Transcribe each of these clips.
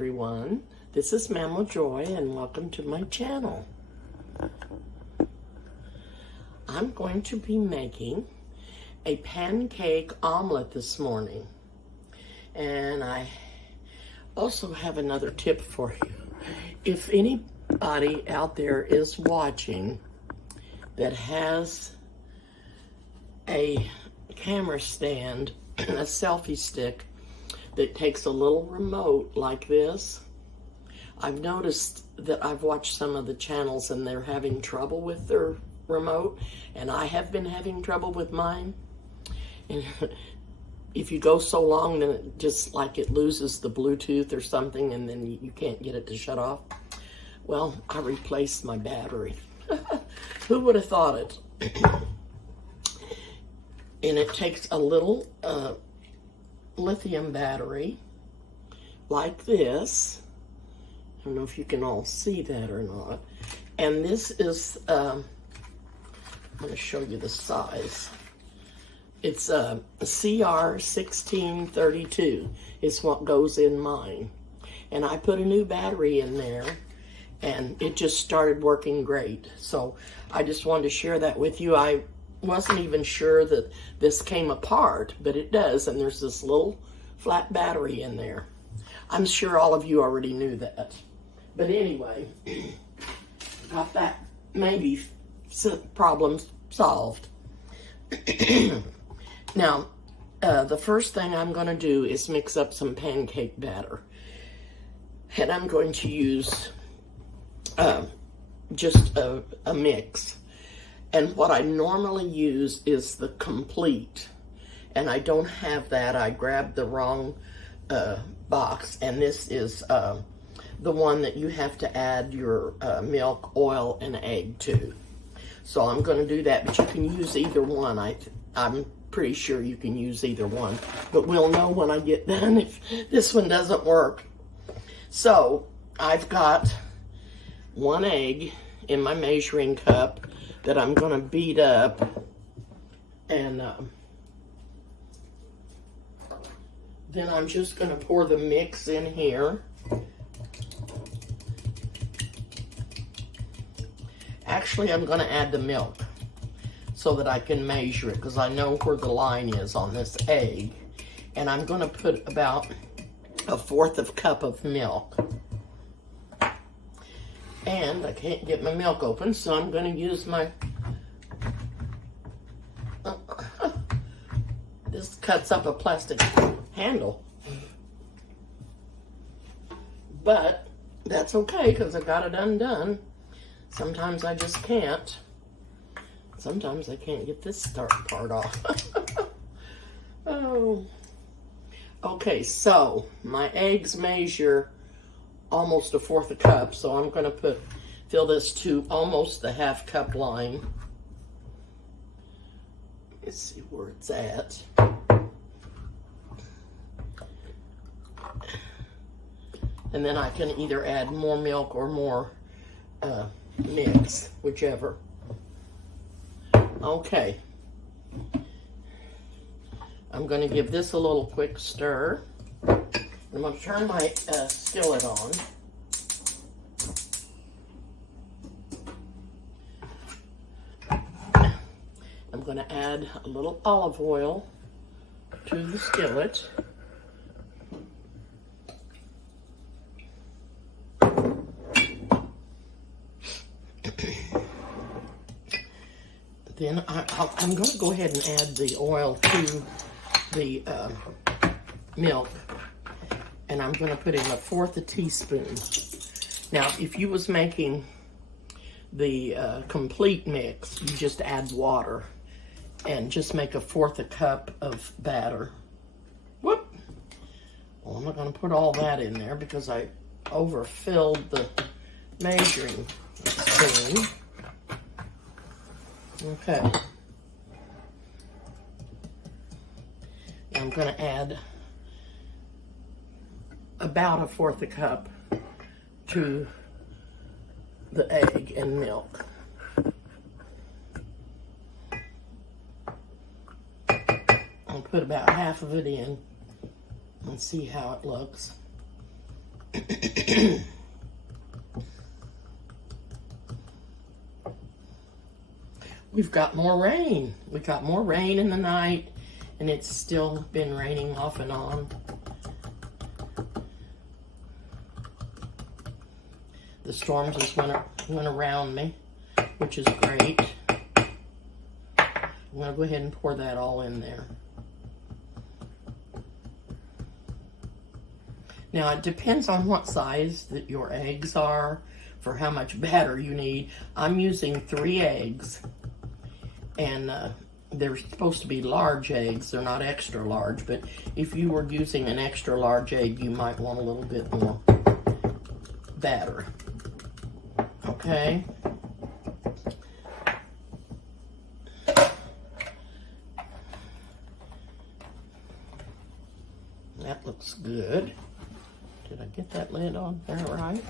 everyone. This is Mama Joy and welcome to my channel. I'm going to be making a pancake omelet this morning. And I also have another tip for you. If anybody out there is watching that has a camera stand, a selfie stick that takes a little remote like this, I've noticed that I've watched some of the channels and they're having trouble with their remote, and I have been having trouble with mine. And if you go so long, then it just like it loses the Bluetooth or something, and then you can't get it to shut off. Well, I replaced my battery. Who would have thought it? And it takes a little lithium battery like this. I don't know if you can all see that or not. And this is, I'm going to show you the size. It's a CR1632 is what goes in mine. And I put a new battery in there and it just started working great. So I just wanted to share that with you. I wasn't even sure that this came apart, but it does, and there's this little flat battery in there. I'm sure all of you already knew that. But anyway, got that maybe problem solved. Now, the first thing I'm going to do is mix up some pancake batter. And I'm going to use just a mix. And what I normally use is the complete. And I don't have that. I grabbed the wrong box. And this is the one that you have to add your milk, oil, and egg to. So I'm going to do that. But you can use either one. I'm pretty sure you can use either one. But we'll know when I get done if this one doesn't work. So I've got one egg in my measuring cup that I'm going to beat up, and then I'm just going to pour the mix in here. Actually, I'm going to add the milk so that I can measure it, because I know where the line is on this egg. And I'm going to put about 1/4 cup of milk. And I can't get my milk open, so I'm going to use my... This cuts up a plastic handle. But that's okay, because I got it undone. Sometimes I just can't. Sometimes I can't get this start part off. Oh. Okay, so my eggs measure almost 1/4 cup, so I'm going to fill this to almost the 1/2 cup line. Let's see where it's at. And then I can either add more milk or more mix, whichever. Okay. I'm going to give this a little quick stir. I'm going to turn my skillet on. I'm going to add a little olive oil to the skillet. Then I'm going to go ahead and add the oil to the milk. And I'm going to put in 1/4 teaspoon. Now, if you was making the complete mix, you just add water and just make 1/4 cup of batter. Whoop! Well, I'm not going to put all that in there because I overfilled the measuring spoon. Okay. I'm going to add about 1/4 cup to the egg and milk. I'll put about half of it in and see how it looks. We've got more rain. We got more rain in the night, and it's still been raining off and on. The storms just went around me, which is great. I'm going to go ahead and pour that all in there. Now, it depends on what size that your eggs are for how much batter you need. I'm using 3 eggs, and they're supposed to be large eggs. They're not extra large, but if you were using an extra large egg, you might want a little bit more batter. Okay. That looks good. Did I get that lid on there right?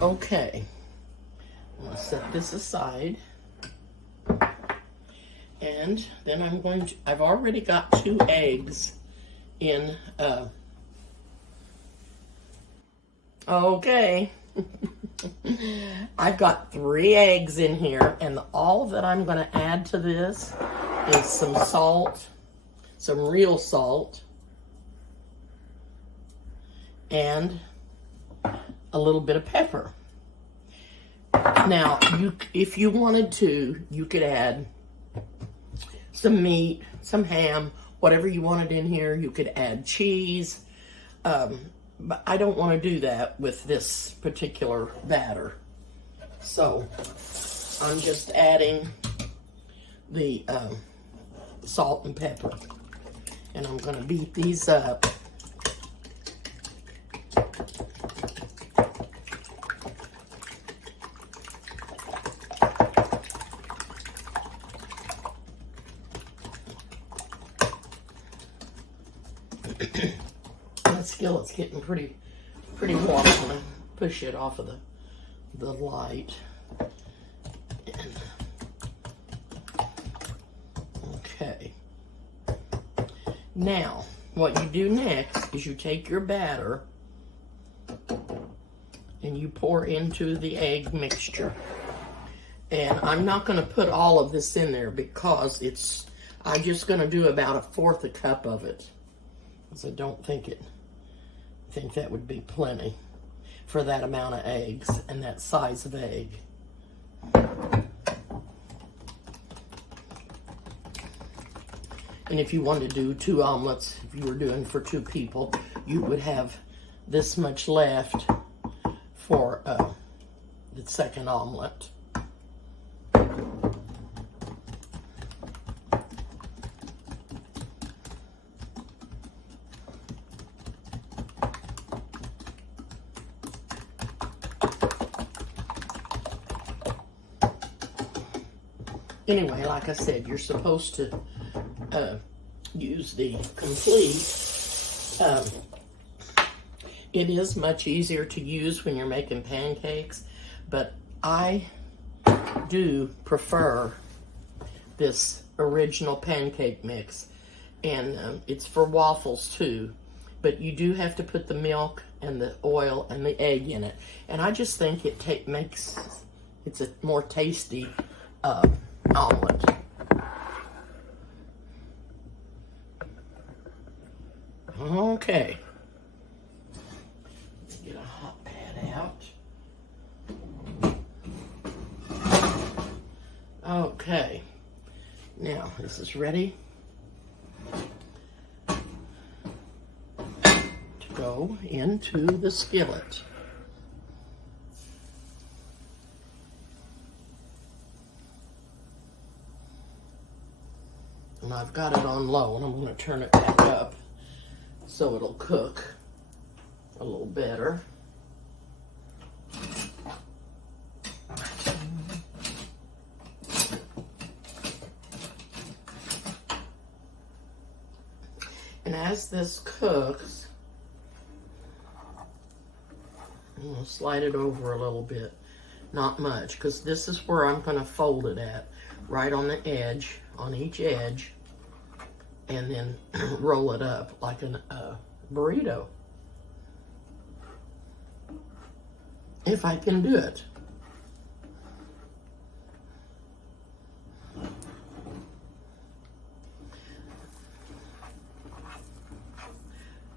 Okay. I'm going to set this aside. And then I'm going to, I've already got 2 eggs in, okay. I've got 3 eggs in here, and all that I'm going to add to this is some salt, some real salt, and a little bit of pepper. Now, if you wanted to, you could add some meat, some ham, whatever you wanted in here. You could add cheese, but I don't want to do that with this particular batter. So I'm just adding the salt and pepper, and I'm going to beat these up. That skillet's getting pretty warm. I'm gonna push it off of the light. And, okay. Now, what you do next is you take your batter and you pour into the egg mixture. And I'm not going to put all of this in there because I'm just going to do about 1/4 cup of it. Because I don't think that would be plenty for that amount of eggs and that size of egg. And if you wanted to do 2 omelets, if you were doing for 2 people, you would have this much left for the second omelet. Anyway, like I said, you're supposed to use the complete. It is much easier to use when you're making pancakes, but I do prefer this original pancake mix, and it's for waffles too, but you do have to put the milk and the oil and the egg in it, and I just think it makes it's a more tasty omelet. Okay. Let's get a hot pad out. Okay. Now, this is ready to go into the skillet. And I've got it on low, and I'm going to turn it back up so it'll cook a little better. And as this cooks, I'm going to slide it over a little bit. Not much, because this is where I'm going to fold it at, right on the edge, on each edge, and then roll it up like a burrito. if I can do it.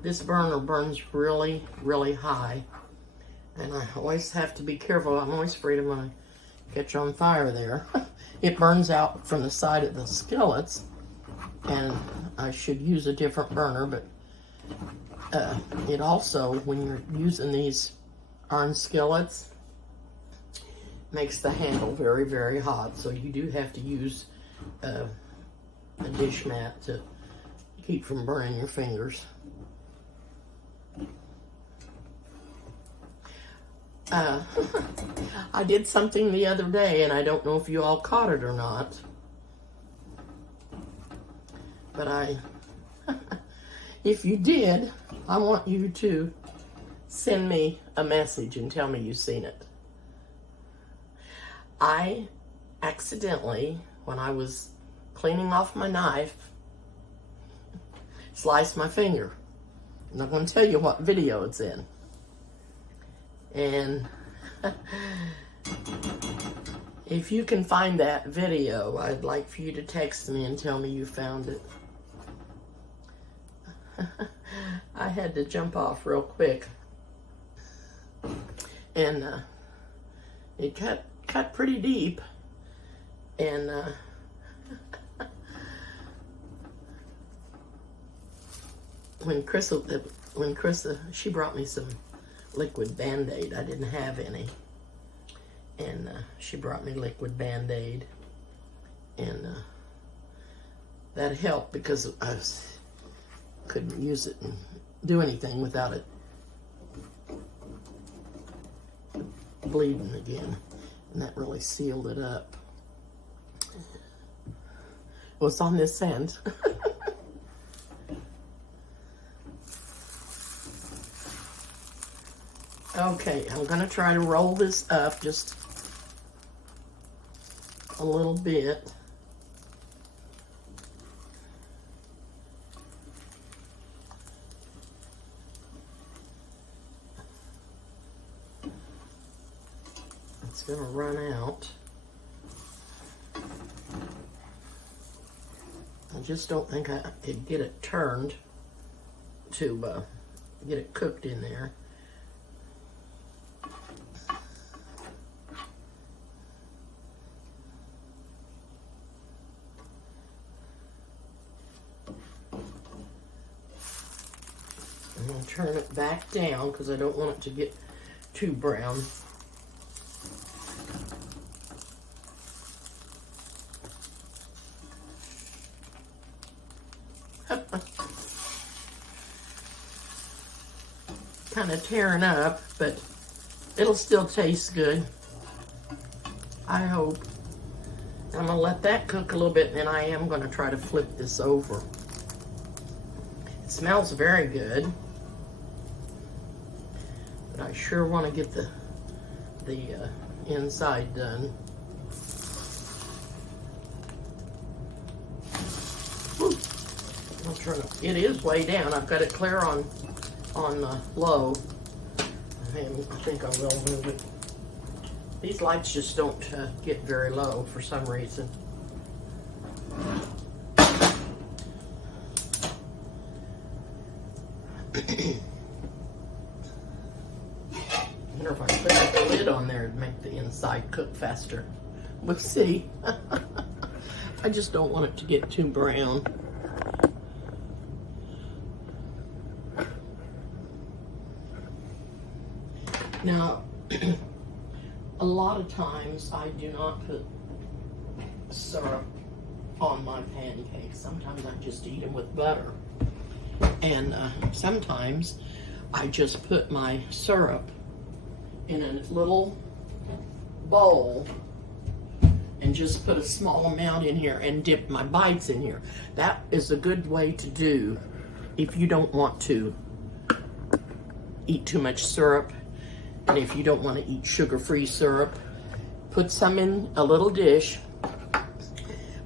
This burner burns really, really high, and I always have to be careful. I'm always afraid I'm going to catch on fire there. It burns out from the side of the skillets, and I should use a different burner, but it also, when you're using these iron skillets, makes the handle very, very hot. So you do have to use a dish mat to keep from burning your fingers. I did something the other day, and I don't know if you all caught it or not, but if you did, I want you to send me a message and tell me you've seen it. I accidentally, when I was cleaning off my knife, sliced my finger. I'm not going to tell you what video it's in. And if you can find that video, I'd like for you to text me and tell me you found it. I had to jump off real quick. And it cut pretty deep. And when Krista, she brought me some liquid Band-Aid. I didn't have any, and she brought me liquid Band-Aid, and that helped because I couldn't use it and do anything without it bleeding again, and that really sealed it up. Well, it's on this end. Okay, I'm going to try to roll this up just a little bit. It's going to run out. I just don't think I could get it turned to get it cooked in there. I'm going to turn it back down because I don't want it to get too brown. Kind of tearing up, but it'll still taste good, I hope. I'm going to let that cook a little bit, and then I am going to try to flip this over. It smells very good. But I sure want to get the inside done. Whew. I'll turn it is way down. I've got it clear on low. I think I will move it. These lights just don't get very low for some reason. I wonder if I put the lid on there to make the inside cook faster. We'll see. I just don't want it to get too brown. Now, a lot of times I do not put syrup on my pancakes. Sometimes I just eat them with butter. And sometimes I just put my syrup in a little bowl and just put a small amount in here and dip my bites in here. That is a good way to do if you don't want to eat too much syrup. And if you don't want to eat sugar-free syrup, put some in a little dish.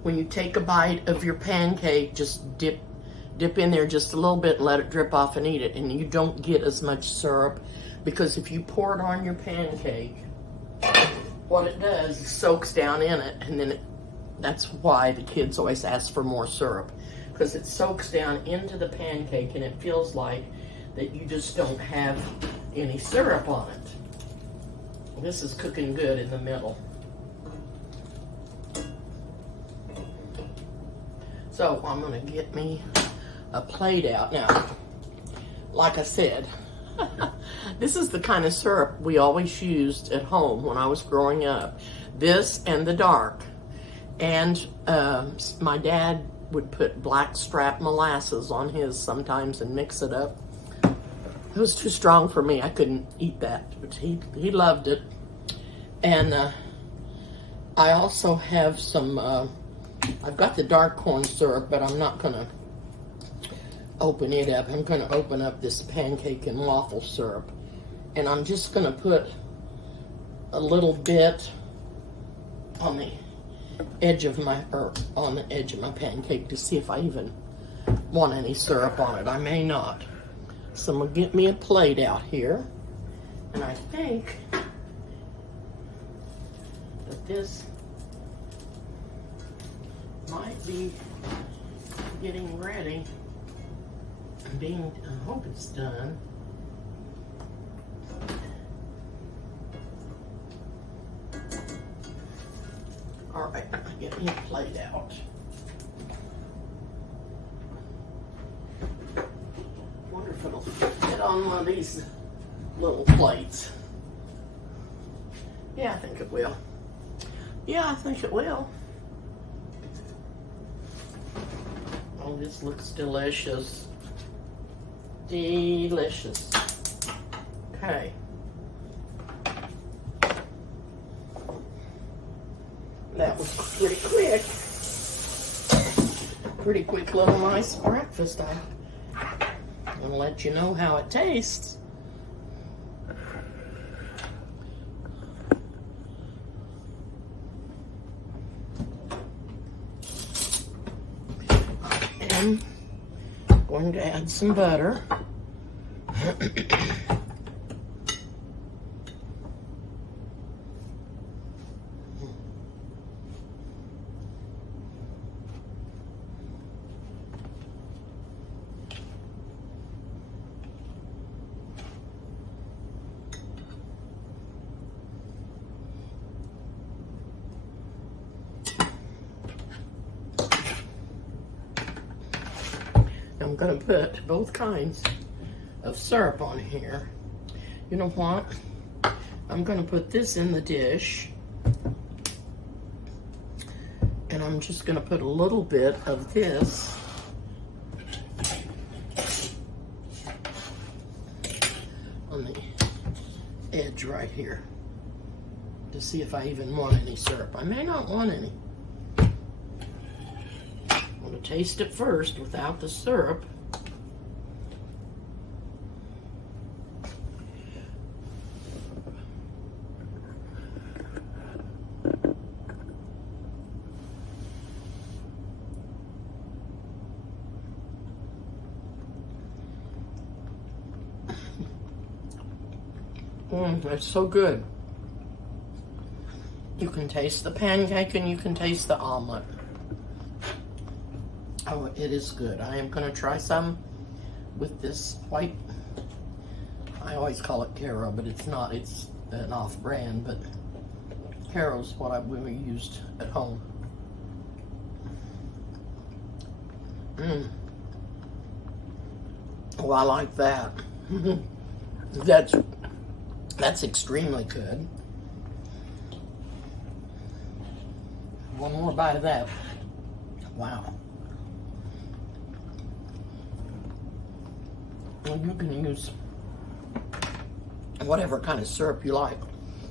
When you take a bite of your pancake, just dip dip in there just a little bit and let it drip off and eat it. And you don't get as much syrup, because if you pour it on your pancake, what it does is soaks down in it, and then that's why the kids always ask for more syrup, because it soaks down into the pancake and it feels like that you just don't have any syrup on it. This is cooking good in the middle. So I'm gonna get me a plate out. Now, like I said, this is the kind of syrup we always used at home when I was growing up. This and the dark. And my dad would put blackstrap molasses on his sometimes and mix it up. It was too strong for me. I couldn't eat that, but he loved it. And I also have some, I've got the dark corn syrup, but I'm not gonna open it up. I'm gonna open up this pancake and waffle syrup. And I'm just gonna put a little bit on the edge of my, pancake to see if I even want any syrup on it. I may not. So I'm gonna get me a plate out here. And I think that this might be getting ready. I hope it's done. All right, get me a plate out. Wonder if it'll fit on one of these little plates. Yeah, I think it will. Yeah, I think it will. Oh, this looks delicious. Delicious. Okay. That was pretty quick. Pretty quick little nice breakfast. I'm gonna let you know how it tastes. I'm going to add some butter. I'm going to put both kinds of syrup on here. You know what? I'm going to put this in the dish. And I'm just going to put a little bit of this on the edge right here to see if I even want any syrup. I may not want any. I'm going to taste it first without the syrup. It's so good. You can taste the pancake and you can taste the omelet. Oh, it is good. I am going to try some with this white, I always call it Caro, but it's not. It's an off-brand, but Caro's what we used at home. Oh, I like that. That's extremely good. One more bite of that. Wow. And you can use whatever kind of syrup you like.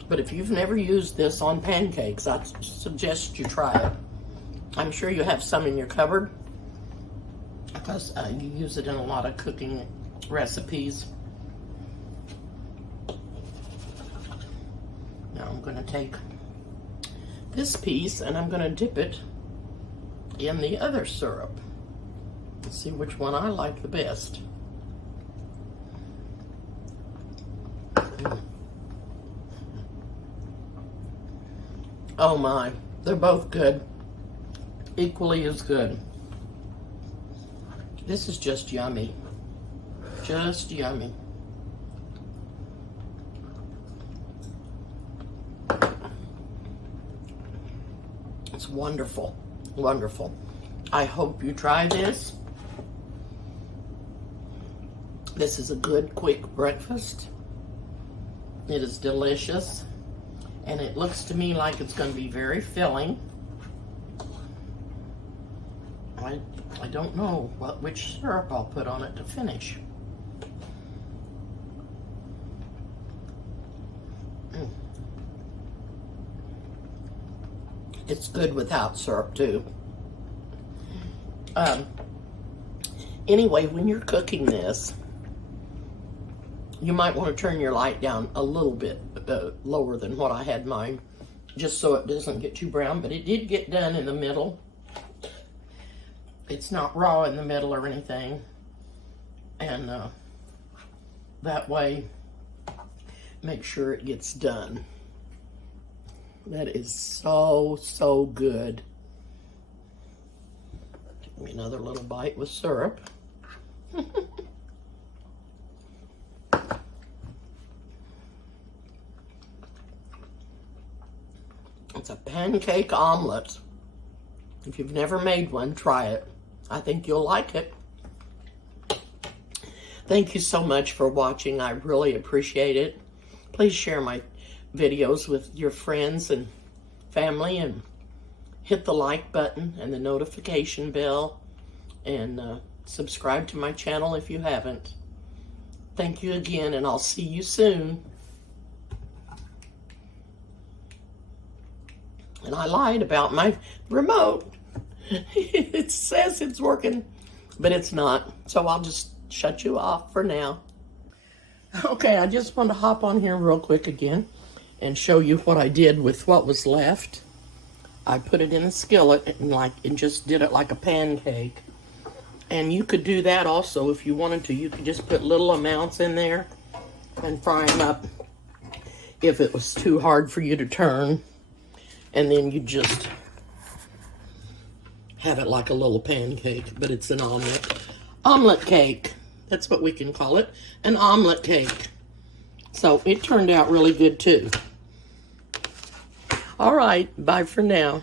But if you've never used this on pancakes, I suggest you try it. I'm sure you have some in your cupboard because you use it in a lot of cooking recipes. Now I'm going to take this piece and I'm going to dip it in the other syrup. Let's see which one I like the best. Oh my, they're both good. Equally as good. This is just yummy. Just yummy. It's wonderful, wonderful. I hope you try this. This is a good, quick breakfast. It is delicious, and it looks to me like it's going to be very filling. I don't know which syrup I'll put on it to finish. It's good without syrup too. Anyway, when you're cooking this, you might want to turn your light down a little bit lower than what I had mine, just so it doesn't get too brown, but it did get done in the middle. It's not raw in the middle or anything, and that way, make sure it gets done. That is so, so good. Give me another little bite with syrup. It's a pancake omelet. If you've never made one, try it. I think you'll like it. Thank you so much for watching. I really appreciate it. Please share my videos with your friends and family, and hit the like button and the notification bell, and subscribe to my channel if you haven't. Thank you again, and I'll see you soon. And I lied about my remote. It says it's working, but it's not. So I'll just shut you off for now. Okay, I just want to hop on here real quick again and show you what I did with what was left. I put it in a skillet and just did it like a pancake. And you could do that also if you wanted to. You could just put little amounts in there and fry them up if it was too hard for you to turn. And then you just have it like a little pancake, but it's an omelet. Omelet cake. That's what we can call it. An omelet cake. So it turned out really good too. All right, bye for now.